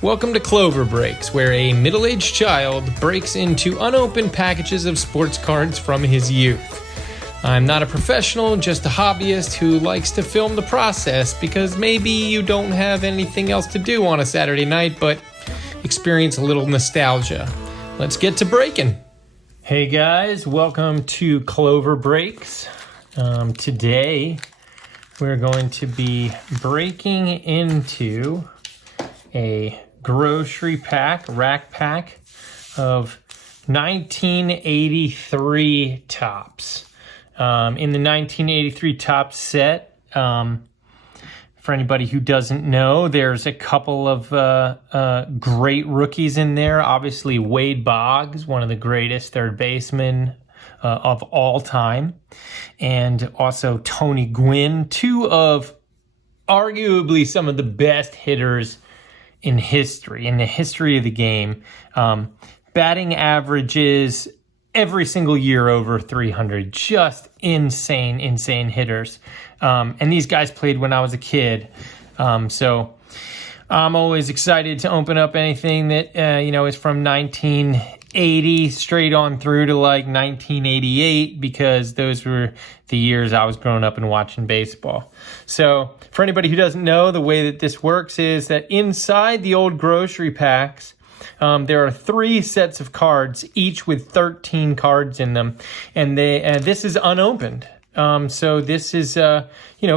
Welcome to Cloverbreaks, where a middle-aged child breaks into unopened packages of sports cards from his youth. I'm not a professional, just a hobbyist who likes to film the process because maybe you don't have anything else to do on a Saturday night, but experience a little nostalgia. Let's get to breaking. Hey guys, welcome to Cloverbreaks. Today we're going to be breaking into a grocery pack, rack pack of 1983 Topps. In the 1983 Topps set, for anybody who doesn't know, there's a couple of great rookies in there. Obviously, Wade Boggs, one of the greatest third basemen of all time. And also Tony Gwynn, two of arguably some of the best hitters in the history of the game. Batting averages every single year over 300. Just insane hitters. And these guys played when I was a kid. So I'm always excited to open up anything that, is from 1980 straight on through to like 1988, because those were the years I was growing up and watching baseball. So for anybody who doesn't know, the way that this works is that inside the old grocery packs, there are 3 sets of cards, each with 13 cards in them, and this is unopened. So this is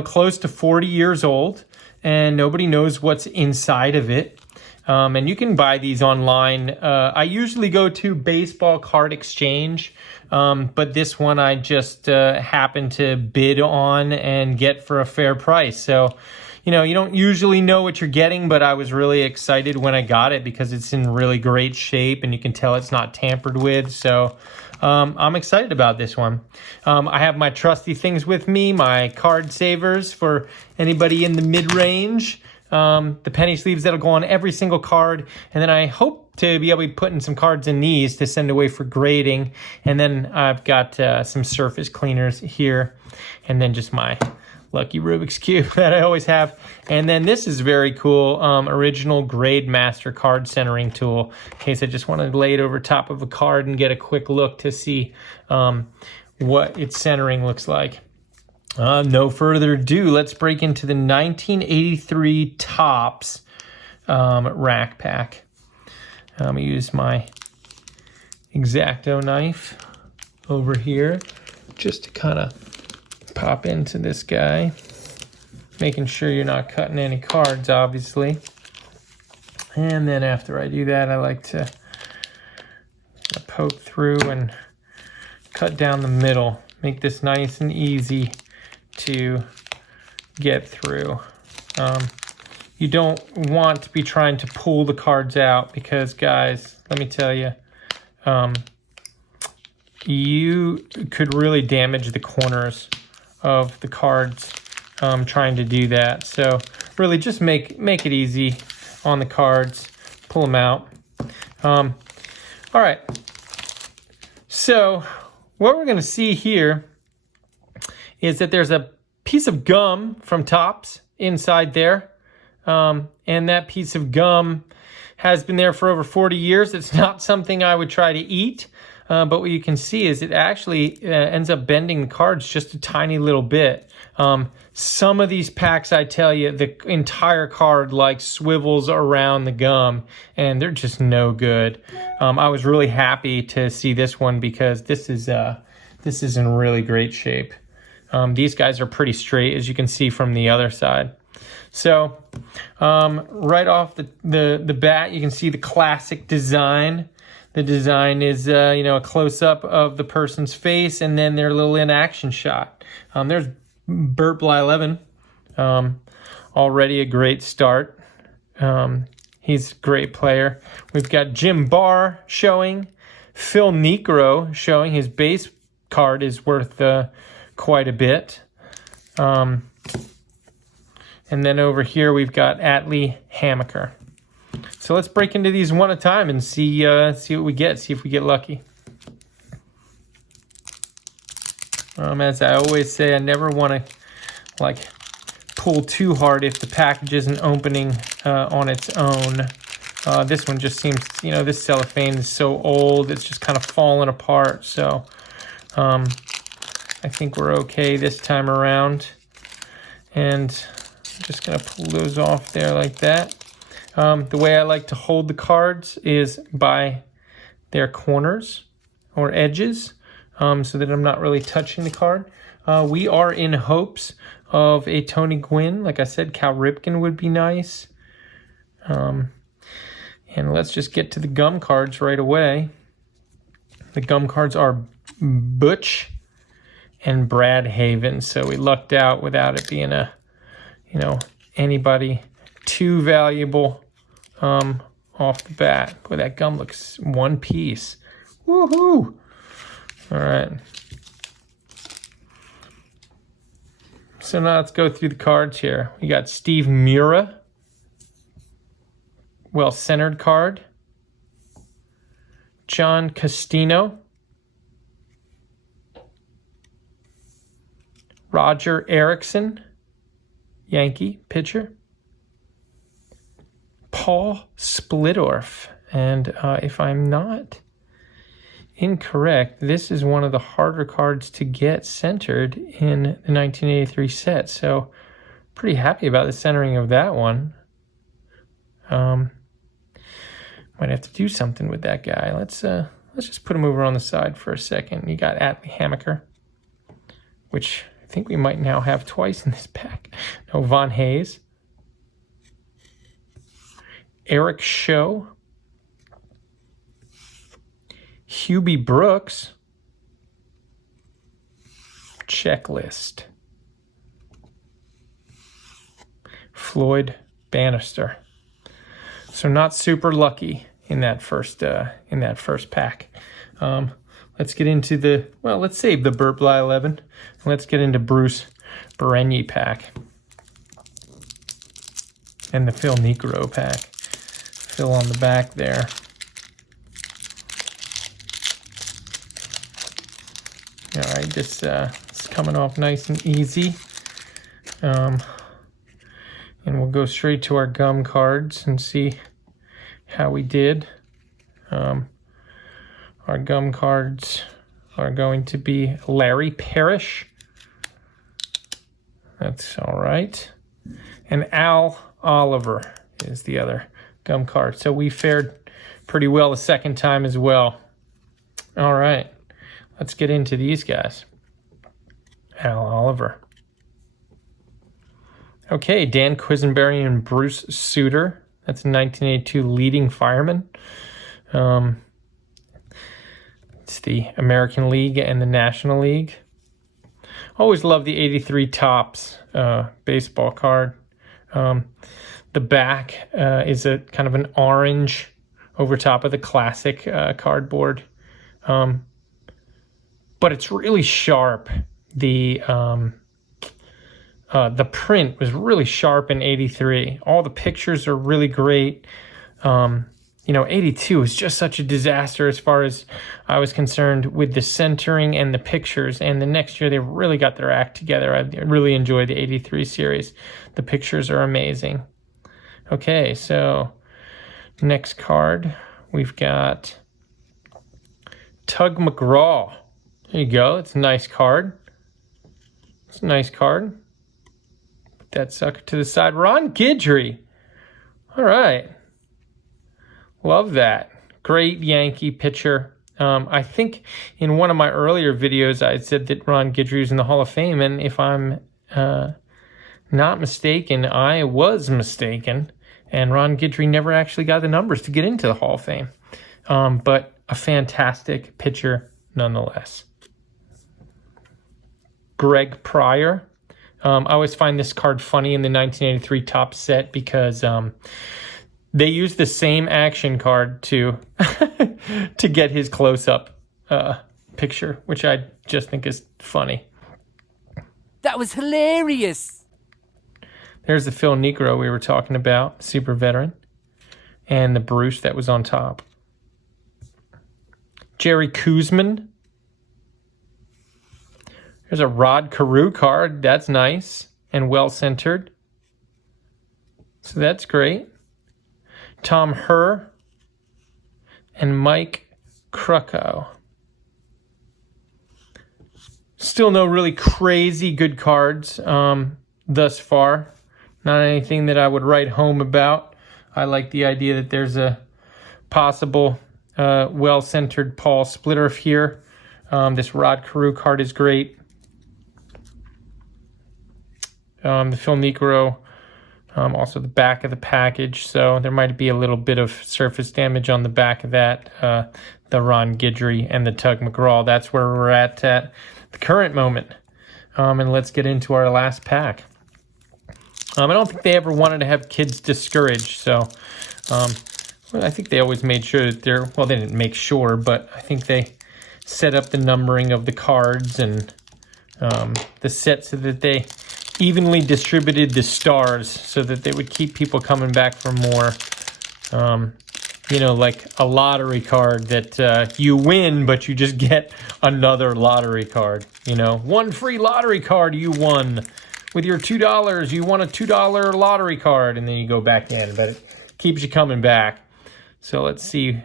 close to 40 years old, and nobody knows what's inside of it. And you can buy these online. I usually go to Baseball Card Exchange, but this one I just happened to bid on and get for a fair price. So, you don't usually know what you're getting, but I was really excited when I got it because it's in really great shape and you can tell it's not tampered with. So I'm excited about this one. I have my trusty things with me, my card savers for anybody in the mid-range. The penny sleeves that'll go on every single card. And then I hope to be able to be putting some cards in these to send away for grading. And then I've got some surface cleaners here. And then just my lucky Rubik's Cube that I always have. And then this is very cool, original Grade Master card centering tool, in case I just want to lay it over top of a card and get a quick look to see what its centering looks like. No further ado, let's break into the 1983 Topps rack pack. I'm going to use my X-Acto knife over here just to kind of pop into this guy, making sure you're not cutting any cards, obviously. And then after I do that, I like to poke through and cut down the middle, make this nice and easy to get through. You don't want to be trying to pull the cards out because, guys, let me tell you, you could really damage the corners of the cards trying to do that. So really just make it easy on the cards, pull them out. All right, so what we're going to see here is that there's a piece of gum from Topps inside there. And that piece of gum has been there for over 40 years. It's not something I would try to eat. But what you can see is it actually ends up bending the cards just a tiny little bit. Some of these packs, I tell you, the entire card like swivels around the gum, and they're just no good. I was really happy to see this one because this is in really great shape. These guys are pretty straight, as you can see from the other side. So right off the bat, you can see the classic design. The design is, a close-up of the person's face and then their little in-action shot. There's Bert Blyleven, already a great start. He's a great player. We've got Jim Barr showing. Phil Niekro showing. His base card is worth quite a bit. And then over here we've got Atlee Hammaker. So let's break into these one at a time and see what we get, see if we get lucky. As I always say, I never want to pull too hard if the package isn't opening on its own. This one just seems, this cellophane is so old, it's just kind of falling apart. So I think we're okay this time around. And I'm just going to pull those off there like that. The way I like to hold the cards is by their corners or edges, so that I'm not really touching the card. We are in hopes of a Tony Gwynn. Like I said, Cal Ripken would be nice. And let's just get to the gum cards right away. The gum cards are Butch and Brad Haven. So we lucked out without it being a, anybody too valuable off the bat. Boy, that gum looks one piece. Woohoo! All right. So now let's go through the cards here. We got Steve Mura. Well-centered card. John Castino. Roger Erickson, Yankee pitcher. Paul Splittorff. And if I'm not incorrect, this is one of the harder cards to get centered in the 1983 set. So pretty happy about the centering of that one. Might have to do something with that guy. Let's just put him over on the side for a second. You got Atlee Hammaker, which I think we might now have twice in this pack. No, Von Hayes. Eric Show. Hubie Brooks. Checklist. Floyd Bannister. So not super lucky in that first pack. Let's get into let's save the Burt Bly 11. Let's get into Bruce Berenyi pack. And the Phil Niekro pack. Phil on the back there. All right, this is coming off nice and easy. And we'll go straight to our gum cards and see how we did. Our gum cards are going to be Larry Parrish. That's all right. And Al Oliver is the other gum card. So we fared pretty well the second time as well. All right, let's get into these guys. Al Oliver. Okay, Dan Quisenberry and Bruce Sutter. That's a 1982 leading fireman. It's the American League and the National League. Always love the 83 Topps baseball card. The back is a kind of an orange over top of the classic cardboard. But it's really sharp. The print was really sharp in 83. All the pictures are really great. 82 is just such a disaster as far as I was concerned with the centering and the pictures. And the next year they really got their act together. I really enjoyed the 83 series. The pictures are amazing. Okay, so next card, we've got Tug Mcgraw. There you go. It's a nice card. It's a nice card. Put that sucker to the side. Ron Guidry. All right. Love that. Great Yankee pitcher. I think in one of my earlier videos I said that Ron Guidry was in the Hall of Fame, and if I'm not mistaken, I was mistaken, and Ron Guidry never actually got the numbers to get into the Hall of Fame. But a fantastic pitcher nonetheless. Greg Pryor. I always find this card funny in the 1983 Topps set because they used the same action card to to get his close-up picture, which I just think is funny. That was hilarious. There's the Phil Niekro we were talking about, super veteran, and the Bruce that was on top. Jerry Koosman. There's a Rod Carew card. That's nice and well-centered. So that's great. Tom Herr, and Mike Krukow. Still no really crazy good cards thus far. Not anything that I would write home about. I like the idea that there's a possible well-centered Paul Splitterf here. This Rod Carew card is great. The Phil Niekro, also the back of the package. So there might be a little bit of surface damage on the back of that. The Ron Guidry and the Tug Mcgraw. That's where we're at the current moment. And let's get into our last pack. I don't think they ever wanted to have kids discouraged. So I think they always made sure that they didn't make sure, but I think they set up the numbering of the cards and the set so that they evenly distributed the stars so that they would keep people coming back for more. Like a lottery card that you win, but you just get another lottery card. One free lottery card you won. With your $2, you won a $2 lottery card, and then you go back in, but it keeps you coming back. So let's see.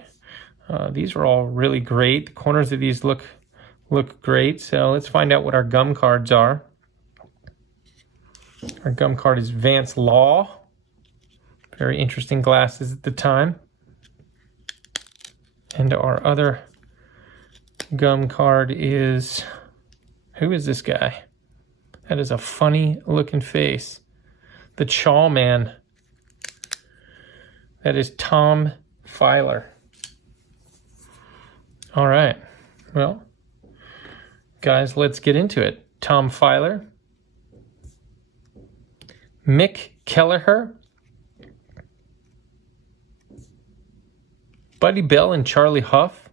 These are all really great. The corners of these look great. So let's find out what our gum cards are. Our gum card is Vance Law. Very interesting glasses at the time. And our other gum card is... Who is this guy? That is a funny looking face. The Chaw Man. That is Tom Filer. All right. Well, guys, let's get into it. Tom Filer. Mick Kelleher. Buddy Bell and Charlie Huff.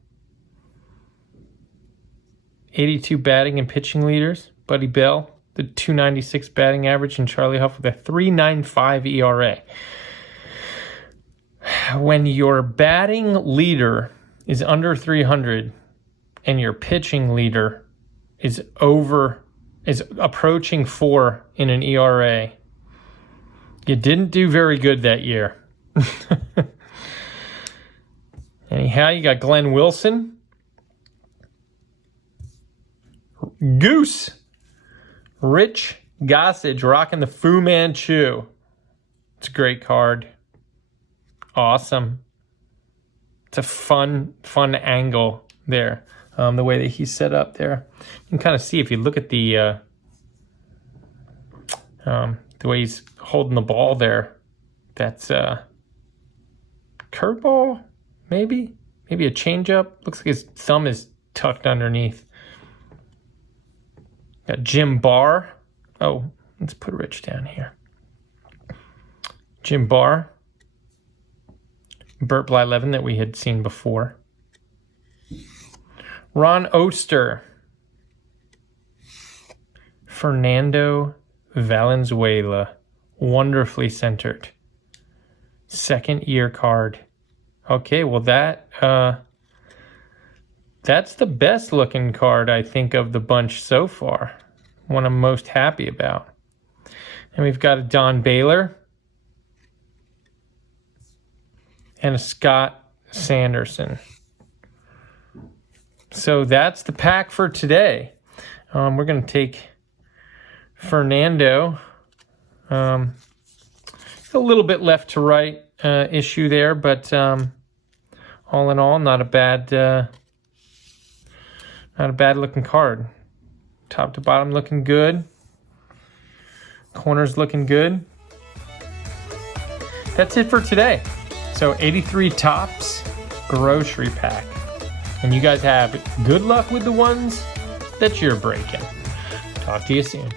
82 batting and pitching leaders. Buddy Bell, the 296 batting average, and Charlie Huff with a 3.95 ERA. When your batting leader is under 300 and your pitching leader is approaching 4 in an ERA, you didn't do very good that year. Anyhow, you got Glenn Wilson. Goose. Rich Gossage rocking the Fu Manchu. It's a great card. Awesome. It's a fun angle there. The way that he's set up there. You can kind of see if you look at the way he's holding the ball there. That's curveball, maybe a changeup. Looks like his thumb is tucked underneath. Got Jim Barr. Oh, let's put Rich down here. Jim Barr. Burt Blyleven that we had seen before. Ron Oster. Fernando Valenzuela. Wonderfully centered. Second year card. Okay, well that's the best looking card, I think, of the bunch so far. One I'm most happy about. And we've got a Don Baylor and a Scott Sanderson. So that's the pack for today. We're going to take Fernando. A little bit left to right issue there, but all in all, not a bad looking card. Top to bottom looking good. Corners looking good. That's it for today. So 83 Topps grocery pack. And you guys have good luck with the ones that you're breaking. Talk to you soon.